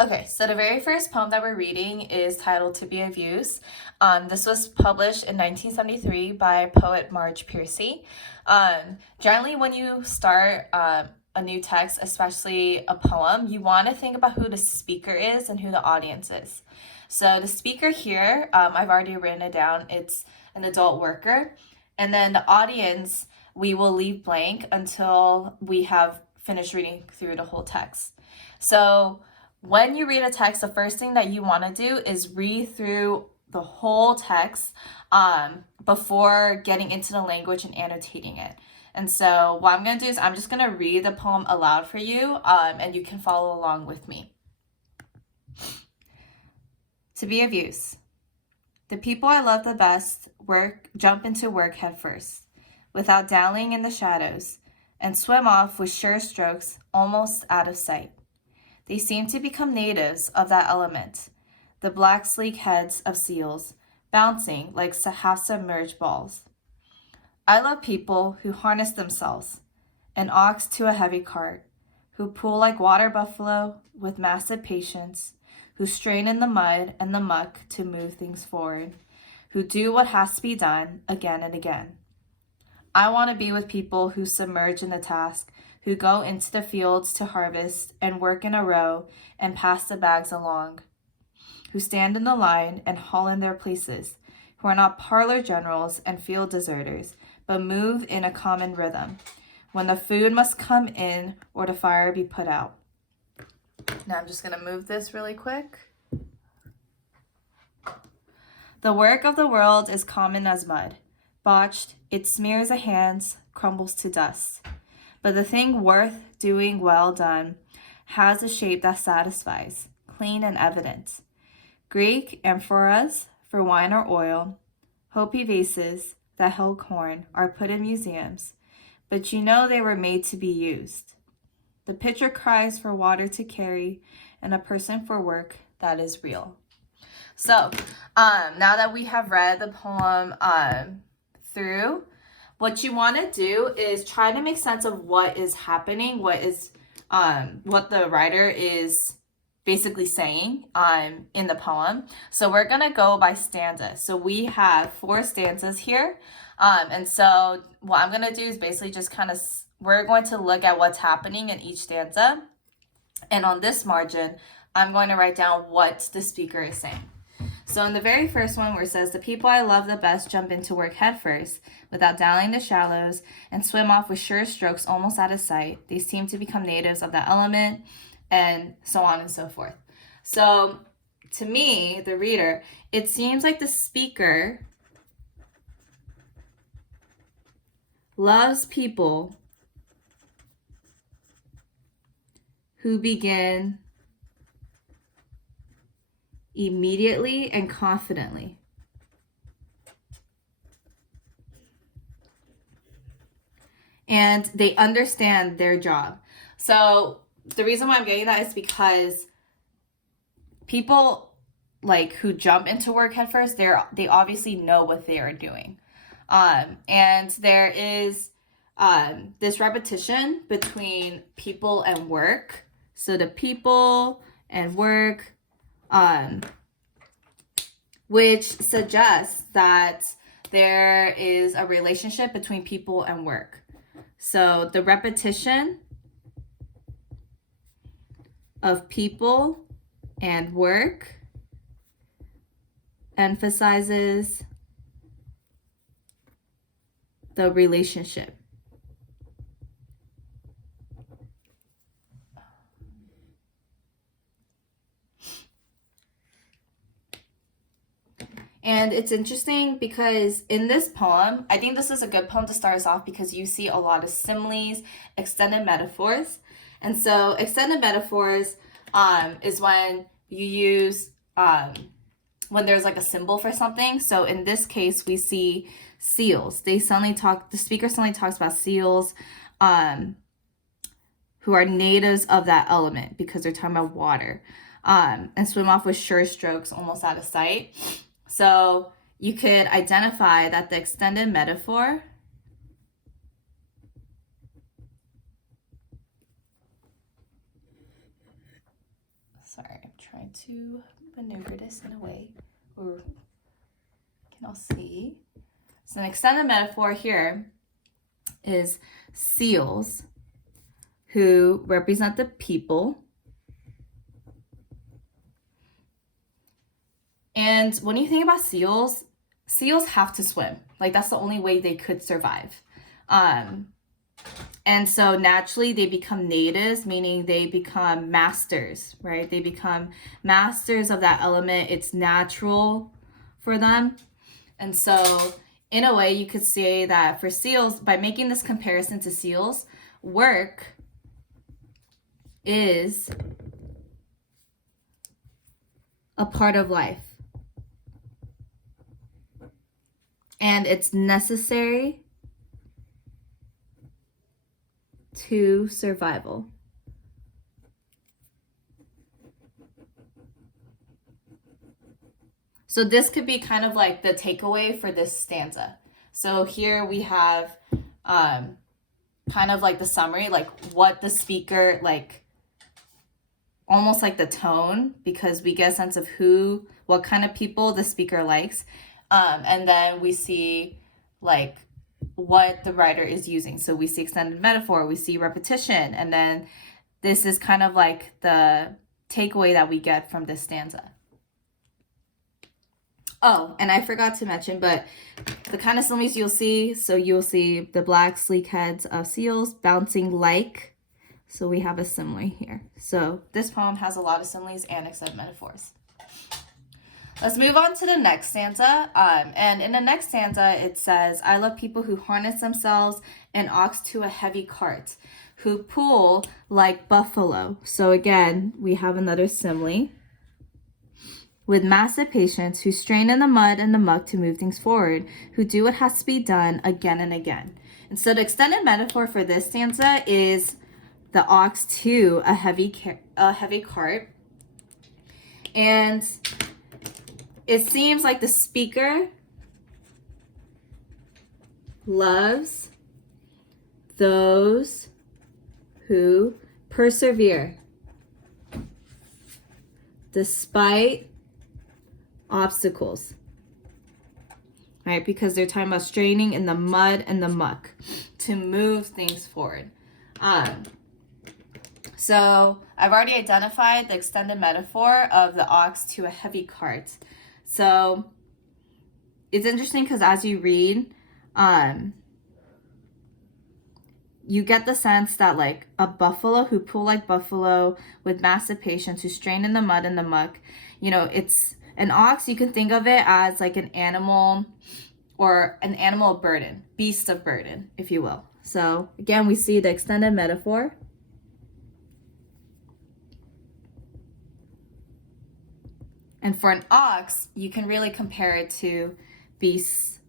Okay, so the very first poem that we're reading is titled To Be of Use. This was published in 1973 by poet Marge Piercy. Generally, when you start a new text, especially a poem, you want to think about who the speaker is and who the audience is. So the speaker here, I've already written it down, it's an adult worker. And then the audience, we will leave blank until we have finished reading through the whole text. So when you read a text, the first thing that you want to do is read through the whole text before getting into the language and annotating it. And so what I'm going to do is I'm just going to read the poem aloud for you, and you can follow along with me. To be of use. The people I love the best jump into work head first, without dallying in the shadows, and swim off with sure strokes almost out of sight. They seem to become natives of that element, the black sleek heads of seals, bouncing like half-submerged balls. I love people who harness themselves, an ox to a heavy cart, who pull like water buffalo with massive patience, who strain in the mud and the muck to move things forward, who do what has to be done again and again. I want to be with people who submerge in the task, who go into the fields to harvest and work in a row and pass the bags along, who stand in the line and haul in their places, who are not parlor generals and field deserters, but move in a common rhythm, when the food must come in or the fire be put out. Now I'm just going to move this really quick. The work of the world is common as mud. Botched, it smears the hands, crumbles to dust. But the thing worth doing well done has a shape that satisfies, clean and evident. Greek amphoras for wine or oil, Hopi vases that held corn are put in museums, but you know they were made to be used. The pitcher cries for water to carry, and a person for work that is real. So, now that we have read the poem through, what you want to do is try to make sense of what is happening, what the writer is basically saying in the poem. So we're going to go by stanza. So we have 4 stanzas here. And so what I'm going to do is basically just we're going to look at what's happening in each stanza. And on this margin, I'm going to write down what the speaker is saying. So in the very first one where it says, the people I love the best jump into work head first, without dallying the shallows, and swim off with sure strokes almost out of sight. They seem to become natives of that element, and so on and so forth. So to me, the reader, it seems like the speaker loves people who begin immediately and confidently. And they understand their job. So the reason why I'm getting that is because people who jump into work head first, they obviously know what they are doing. And there is this repetition between people and work. So the people and work, which suggests that there is a relationship between people and work. So the repetition of people and work emphasizes the relationship. And it's interesting because in this poem, I think this is a good poem to start us off because you see a lot of similes, extended metaphors. And so extended metaphors is when you use, when there's a symbol for something. So in this case, we see seals. The speaker suddenly talks about seals who are natives of that element because they're talking about water, and swim off with sure strokes almost out of sight. So you could identify that the extended metaphor Sorry, I'm trying to maneuver this in a way where you can all see. So an extended metaphor here is seals, who represent the people. And when you think about seals, seals have to swim. Like, that's the only way they could survive. And so naturally they become natives, meaning they become masters, right? They become masters of that element. It's natural for them. And so in a way you could say that for seals, by making this comparison to seals, work is a part of life. And it's necessary to survival. So this could be kind of like the takeaway for this stanza. So here we have kind of like the summary, like what the speaker, like almost like the tone, because we get a sense of what kind of people the speaker likes. And then we see like what the writer is using. So we see extended metaphor, we see repetition, and then this is kind of like the takeaway that we get from this stanza. Oh, and I forgot to mention, but the kind of similes you'll see, so you'll see the black sleek heads of seals bouncing like, so we have a simile here. So this poem has a lot of similes and extended metaphors. Let's move on to the next stanza. And in the next stanza, it says, I love people who harness themselves an ox to a heavy cart, who pull like buffalo. So again, we have another simile. With massive patience, who strain in the mud and the muck to move things forward, who do what has to be done again and again. And so the extended metaphor for this stanza is the ox to a heavy cart. And it seems like the speaker loves those who persevere despite obstacles, right? Because they're talking about straining in the mud and the muck to move things forward. So I've already identified the extended metaphor of the ox to a heavy cart. So it's interesting because as you read, you get the sense that like a buffalo who pull like buffalo with massive patience, who strain in the mud and the muck, it's an ox. You can think of it as like an animal or an animal of burden, beast of burden, if you will. So again, we see the extended metaphor. And for an ox, you can really compare it to beasts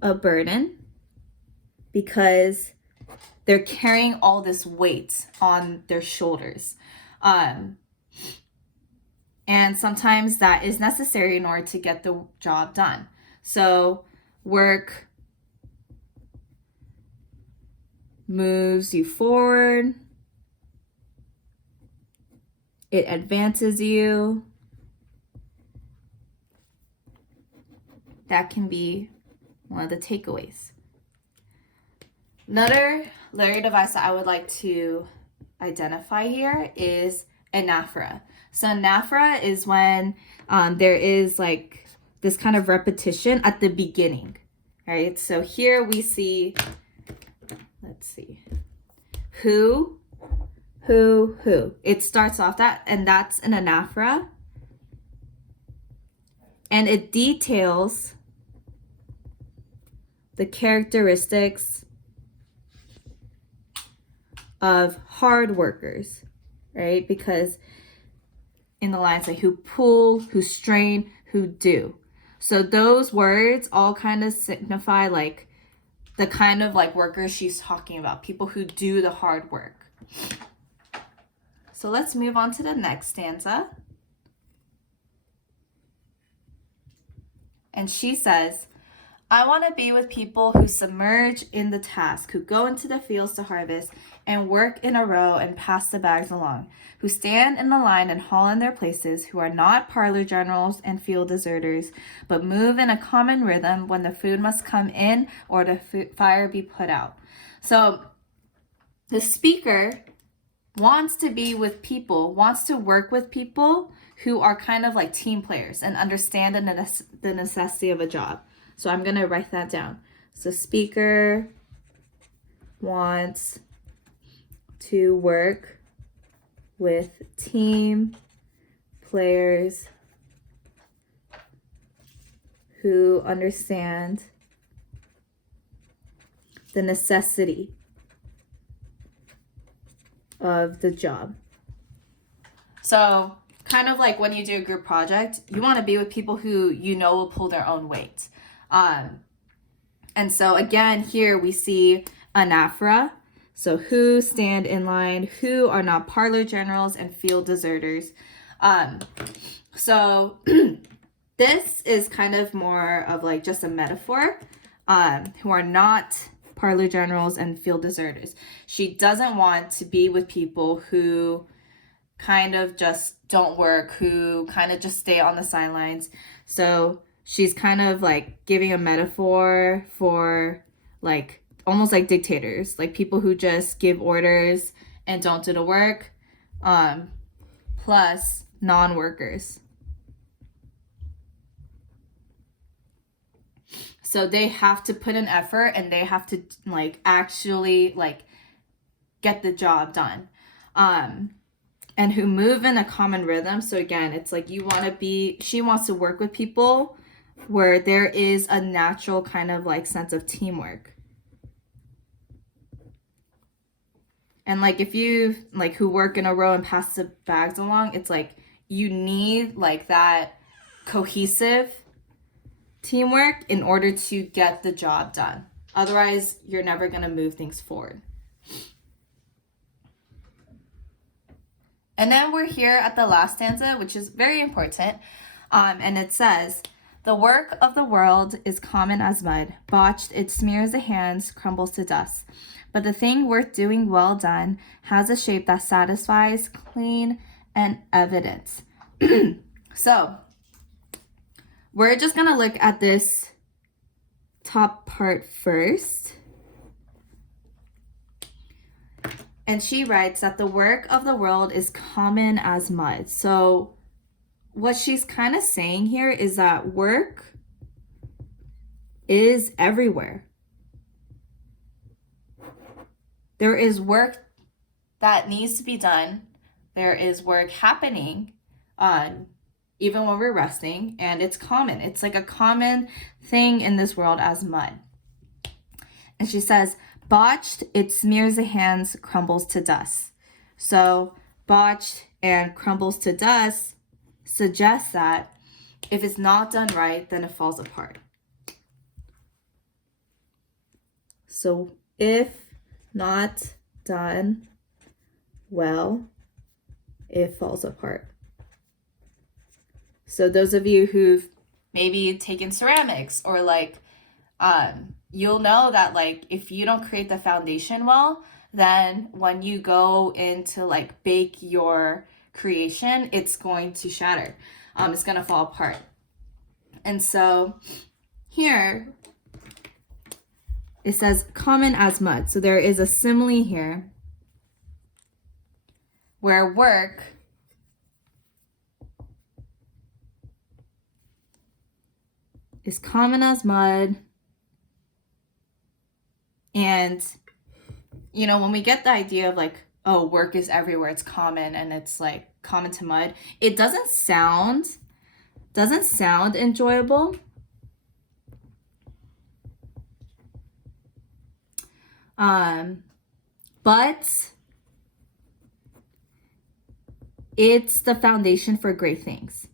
of burden because they're carrying all this weight on their shoulders. And sometimes that is necessary in order to get the job done. So work moves you forward. It advances you. That can be one of the takeaways. Another literary device that I would like to identify here is anaphora. So anaphora is when there is like this kind of repetition at the beginning, right? So here we see, let's see, who. It starts off and that's an anaphora. And it details the characteristics of hard workers, right? Because in the lines like who pull, who strain, who do. So those words all kind of signify like the kind of like workers she's talking about, people who do the hard work. So let's move on to the next stanza. And she says, I want to be with people who submerge in the task, who go into the fields to harvest and work in a row and pass the bags along, who stand in the line and haul in their places, who are not parlor generals and field deserters, but move in a common rhythm when the food must come in or the fire be put out. So the speaker wants to be with people, wants to work with people who are kind of like team players and understand the necessity of a job. So I'm going to write that down. So speaker wants to work with team players who understand the necessity of the job. So kind of like when you do a group project, you want to be with people who you know will pull their own weight. And so again, here we see anaphora. So who stand in line, who are not parlor generals and field deserters. So this is kind of more of like just a metaphor, who are not parlor generals and field deserters. She doesn't want to be with people who kind of just don't work, who kind of just stay on the sidelines. So she's kind of like giving a metaphor for like almost like dictators, like people who just give orders and don't do the work, plus non-workers. So they have to put in effort and they have to like actually like get the job done. And who move in a common rhythm. So again, it's like she wants to work with people where there is a natural kind of like sense of teamwork. And like if you like who work in a row and pass the bags along, it's like you need like that cohesive teamwork in order to get the job done. Otherwise, you're never going to move things forward. And then we're here at the last stanza, which is very important. And it says, the work of the world is common as mud. Botched, it smears the hands, crumbles to dust. But the thing worth doing well done has a shape that satisfies, clean, and evident. So we're just going to look at this top part first. And she writes that the work of the world is common as mud. So what she's kind of saying here is that work is everywhere. There is work that needs to be done. There is work happening even when we're resting, and it's common. It's like a common thing in this world as mud. And she says, botched, it smears the hands, crumbles to dust. So botched and crumbles to dust suggests that if it's not done right, then it falls apart. So if not done well, it falls apart. So those of you who've maybe taken ceramics or like, you'll know that like if you don't create the foundation well, then when you go into like bake your creation, it's going to shatter. It's going to fall apart. And so here it says common as mud. So there is a simile here where work is common as mud. And, you know, when we get the idea of like, oh, work is everywhere, it's common and it's like common to mud, it doesn't sound enjoyable. But it's the foundation for great things.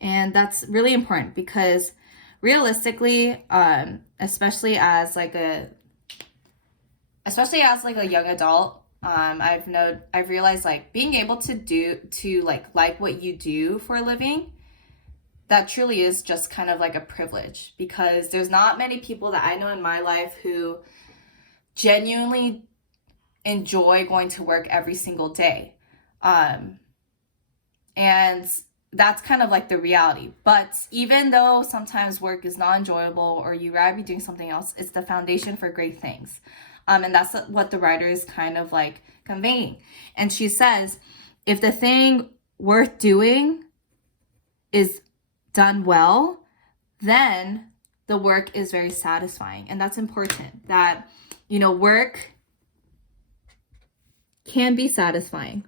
And that's really important because realistically, especially as like a young adult, I've realized like being able to like what you do for a living that truly is just kind of like a privilege, because there's not many people that I know in my life who genuinely enjoy going to work every single day. And that's kind of like the reality. But even though sometimes work is not enjoyable or you rather be doing something else, it's the foundation for great things. And that's what the writer is kind of like conveying. And she says, if the thing worth doing is done well, then the work is very satisfying. And that's important, that, you know, work can be satisfying.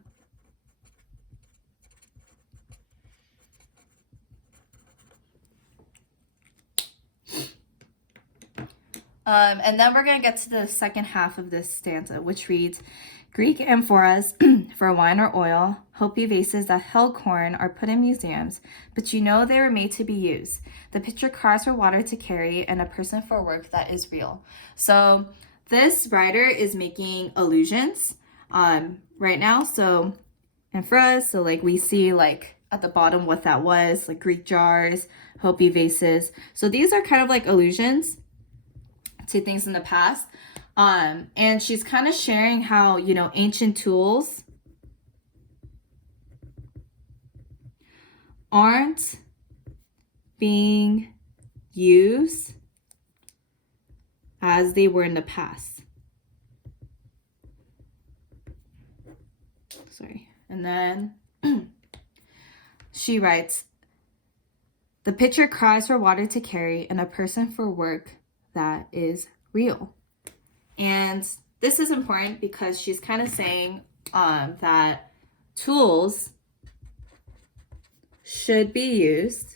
And then we're going to get to the second half of this stanza, which reads, Greek amphoras for wine or oil, Hopi vases that held corn are put in museums, but you know they were made to be used. The pitcher cries for water to carry, and a person for work that is real. So this writer is making allusions right now. So amphoras, so like we see like at the bottom what that was, like Greek jars, Hopi vases. So these are kind of like allusions to things in the past. And she's kind of sharing how, you know, ancient tools aren't being used as they were in the past. Sorry. And then she writes, the pitcher cries for water to carry, and a person for work that is real. And this is important because she's kind of saying that tools should be used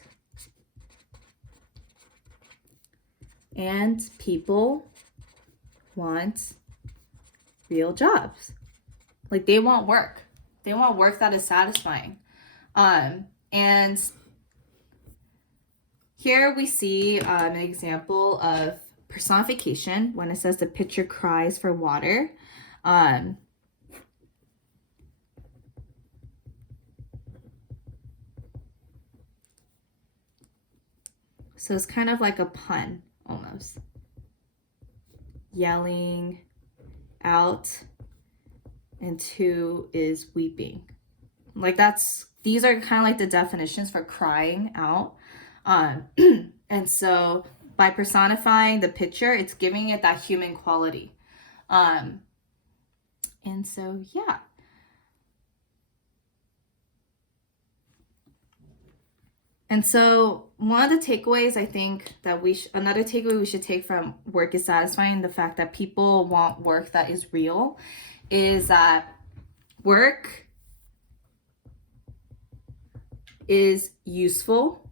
and people want real jobs. Like they want work. They want work that is satisfying. And here we see an example of personification when it says the pitcher cries for water. So it's kind of like a pun almost. Yelling out, and two is weeping. Like these are kind of like the definitions for crying out. And so by personifying the pitcher, it's giving it that human quality. And so, yeah. And so one of the takeaways I think that another takeaway we should take from work is satisfying, the fact that people want work that is real, is that work is useful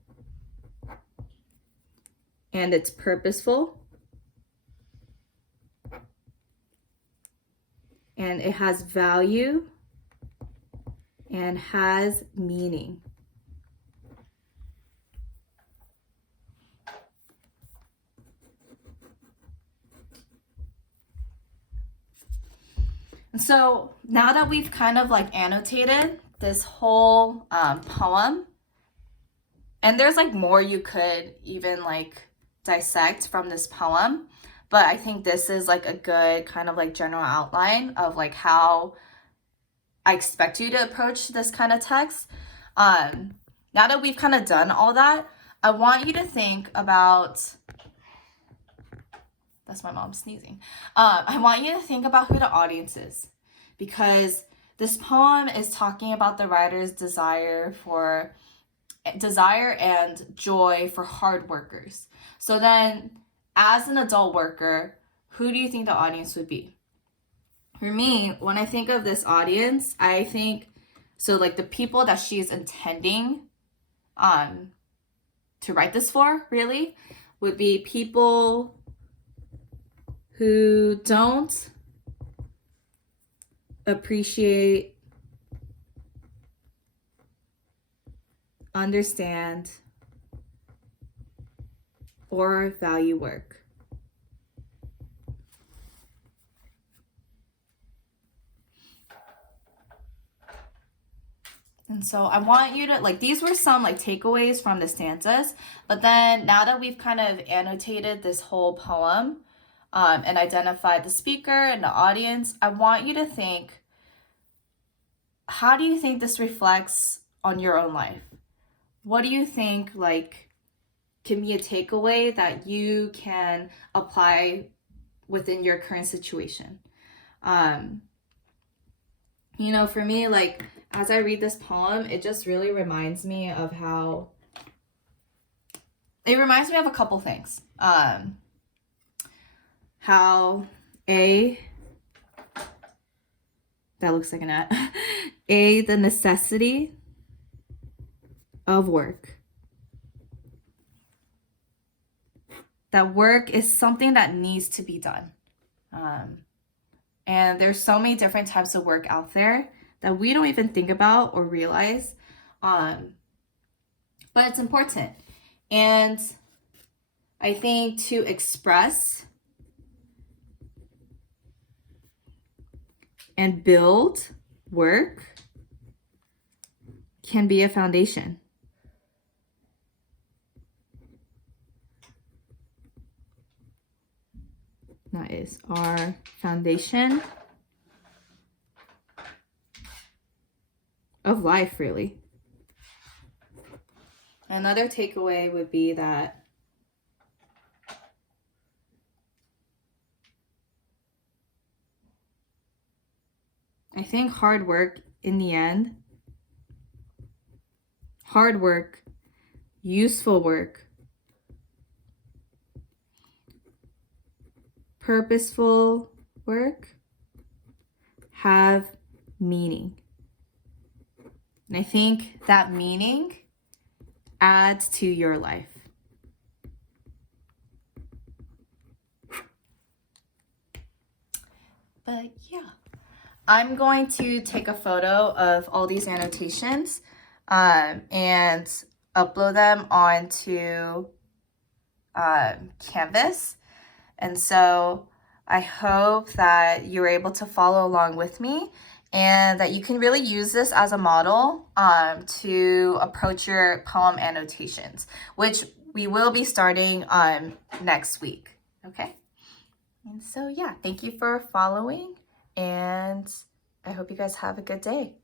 and it's purposeful and it has value and has meaning. And so now that we've kind of like annotated this whole poem, and there's like more you could even like dissect from this poem, but I think this is like a good kind of like general outline of like how I expect you to approach this kind of text. Now that we've kind of done all that, I want you to think about, that's my mom sneezing. I want you to think about who the audience is, because this poem is talking about the writer's desire and joy for hard workers. So then, as an adult worker, who do you think the audience would be? For me, when I think of this audience, I think, so like the people that she's intending to write this for, really, would be people who don't appreciate, understand, or value work. And so I want you to, like, these were some like takeaways from the stanzas, but then now that we've kind of annotated this whole poem and identified the speaker and the audience, I want you to think, how do you think this reflects on your own life? What do you think, like, can be a takeaway that you can apply within your current situation? You know, for me, like, as I read this poem, it just really reminds me of how, it reminds me of a couple things. How that looks like an at, the necessity of work. That work is something that needs to be done. And there's so many different types of work out there that we don't even think about or realize. But it's important. And I think to express and build work can be a foundation. That is our foundation of life, really. Another takeaway would be that I think hard work in the end, hard work, useful work, purposeful work have meaning. And I think that meaning adds to your life. But yeah, I'm going to take a photo of all these annotations and upload them onto Canvas. And so I hope that you're able to follow along with me and that you can really use this as a model to approach your poem annotations, which we will be starting next week. Okay? And so, yeah, thank you for following, and I hope you guys have a good day.